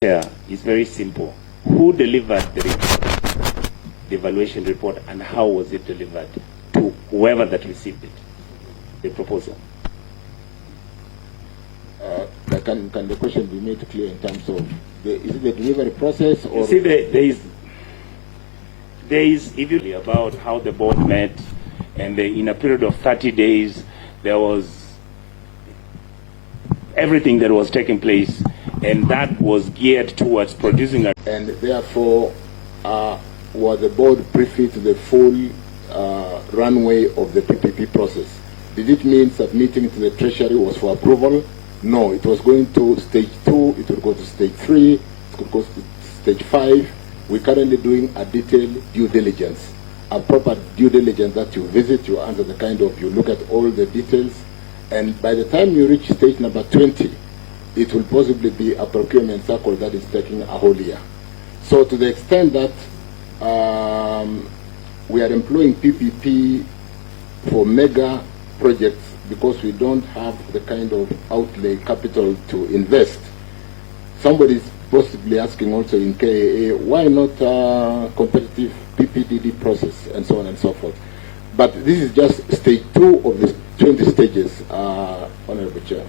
Yeah, it's very simple. Who delivered the report, the evaluation report, and how was it delivered to whoever that received it, the proposal? Can the question be made clear in terms of is it the delivery process, or? You see, there is even about how the board met, and in a period of 30 days, there was everything that was taking place, and that was geared towards producing a... And therefore, was the board privy to the full runway of the PPP process? Did it mean submitting to the Treasury was for approval? No, it was going to stage 2, it would go to stage 3, it could go to stage 5. We're currently doing a detailed due diligence, a proper due diligence that you visit, you answer the kind of, you look at all the details, and by the time you reach stage number 20, it will possibly be a procurement cycle that is taking a whole year. So to the extent that we are employing PPP for mega projects because we don't have the kind of outlay capital to invest, somebody is possibly asking also in KAA, why not competitive PPDD process and so on and so forth. But this is just stage 2 of the 20 stages, Honorable Chair.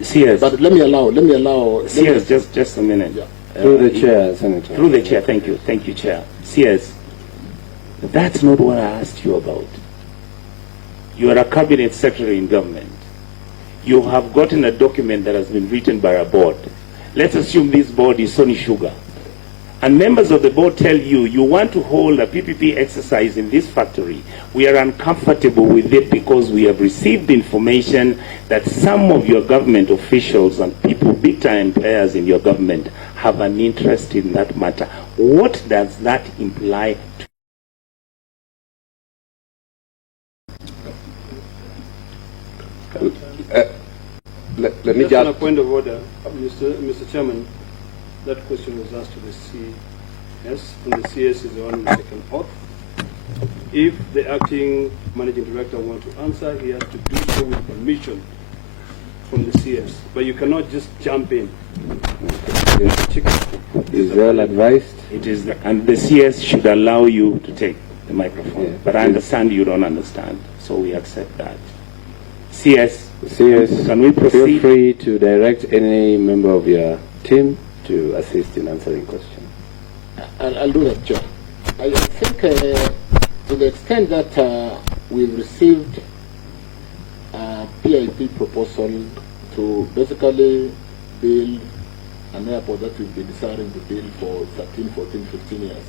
CS. But let me allow. CS, just a minute. Yeah. Through the chair, Senator. Through the chair, thank you, Chair. CS, that's not what I asked you about. You are a cabinet secretary in government. You have gotten a document that has been written by a board. Let's assume this board is Sony Sugar. And members of the board tell you, you want to hold a PPP exercise in this factory. We are uncomfortable with it because we have received information that some of your government officials and people, big-time players in your government, have an interest in that matter. What does that imply? Let me just on a point of order, Mr. Chairman, that question was asked to the CS, and the CS is the one who has taken oath. If the acting managing director wants to answer, he has to do so with permission from the CS. But you cannot just jump in. Is well advised. It is, and the CS should allow you to take the microphone. Yeah. But I understand you don't understand, so we accept that. CS, can we proceed? Feel free to direct any member of your team to assist in answering questions. I'll do that, Chair. I think to the extent that we've received a PIP proposal to basically build an airport that we've been desiring to build for 13, 14, 15 years.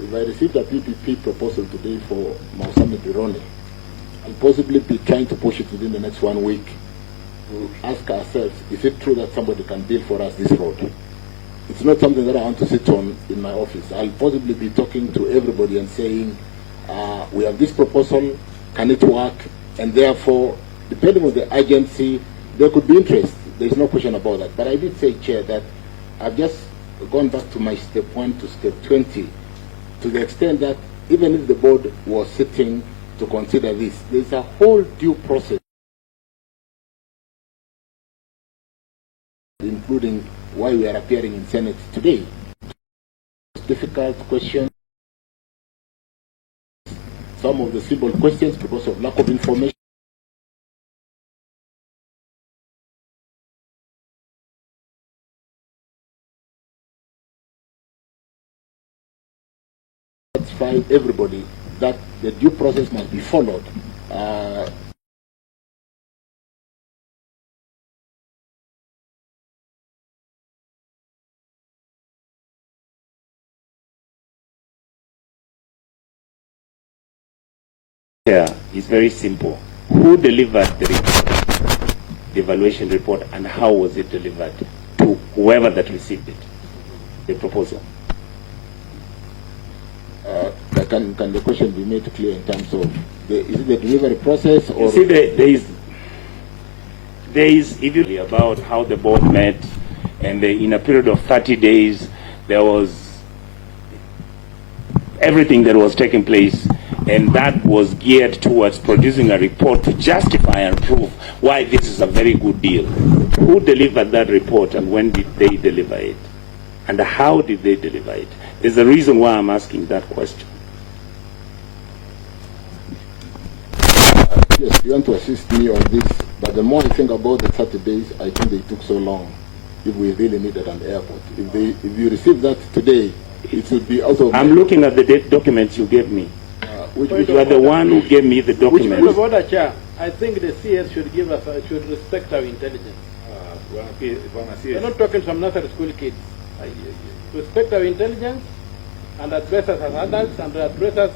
If I received a PPP proposal today for Mausami Bironi, I'll possibly be trying to push it within the next 1 week to ask ourselves, is it true that somebody can build for us this road? It's not something that I want to sit on in my office. I'll possibly be talking to everybody and saying, we have this proposal, can it work? And therefore, depending on the agency, there could be interest. There's no question about that. But I did say, Chair, that I've just gone back to my step 1 to step 20, to the extent that even if the board was sitting to consider this, there's a whole due process, including why we are appearing in Senate today. Difficult questions, some of the simple questions because of lack of information. Satisfy everybody that the due process must be followed. Yeah, it's very simple. Who delivered the report, the evaluation report, and how was it delivered to whoever that received it, the proposal? Can the question be made clear in terms of is it the delivery process, or? You see, there is even about how the board met, and in a period of 30 days, there was everything that was taking place, and that was geared towards producing a report to justify and prove why this is a very good deal. who delivered that report and when did they deliver it? And how did they deliver it? There's a reason why I'm asking that question. Yes, you want to assist me on this, but the more I think about the 30 days, I think they took so long. If we really needed an airport, if you receive that today, it would be out of. I'm looking at the documents you gave me. You are the one who gave me the documents. Point of order, Chair. I think the CS should give us, should respect our intelligence. We're not talking some nursery school kids. Respect our intelligence and address us as adults and address us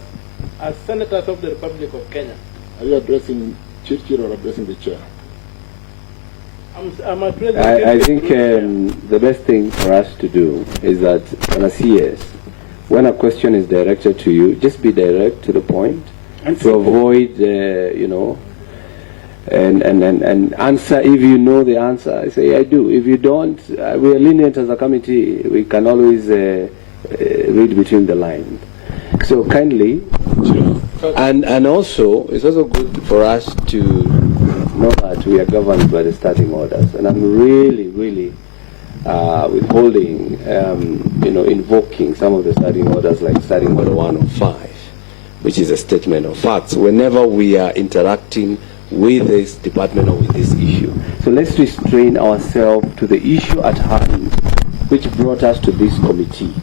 as senators of the Republic of Kenya. Are you addressing Chirchir or addressing the chair? I'm addressing. I think the best thing for us to do is that on a CS, when a question is directed to you, just be direct to the point, and to avoid, you know, and answer if you know the answer. I say I do. If you don't, we are lenient as a committee. We can always read between the lines. So kindly, and also it's also good for us to know that we are governed by the standing orders. And I'm really withholding, you know, invoking some of the standing orders, like standing order 105, which is a statement of facts whenever we are interacting with this department or with this issue. So let's restrain ourselves to the issue at hand, which brought us to this committee.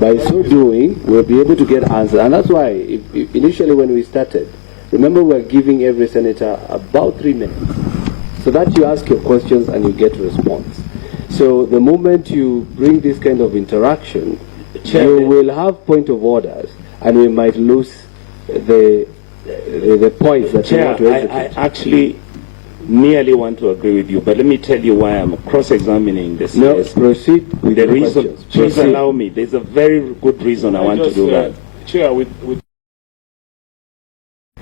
By so doing, we'll be able to get answers. And that's why, if initially when we started, remember we're giving every senator about 3 minutes, so that you ask your questions and you get a response. So the moment you bring this kind of interaction, you will have point of orders, and we might lose the points that you want to execute. I actually nearly want to agree with you, but let me tell you why I'm cross-examining the CS. No, proceed with the the reason. questions. Please Proceed. allow me. There's a very good reason I want to do that. Chair, with you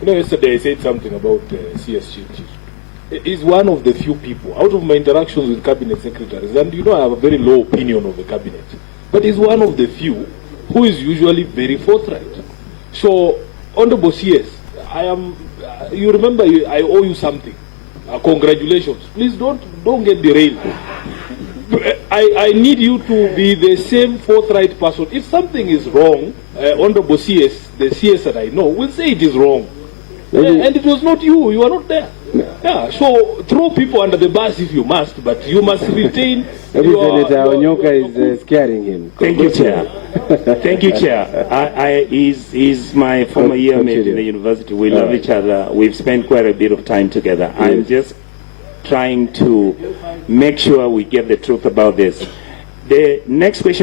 know, yesterday I said something about CS Chirchir. He's one of the few people, out of my interactions with cabinet secretaries, and you know I have a very low opinion of the cabinet, but he's one of the few who is usually very forthright. So, Honorable CS, I am, you remember I owe you something. Congratulations. Please don't get derailed. I need you to be the same forthright person. If something is wrong, Honorable CS, the CS that I know, will say it is wrong. And it was not you. You are not there. Yeah. So throw people under the bus if you must, but you must retain. Senator Onyoka is scaring him. Thank you, Chair. Thank you, Chair. He's my former year mate in the university. We love each other. We've spent quite a bit of time together. Yes. I'm just trying to make sure we get the truth about this. The next question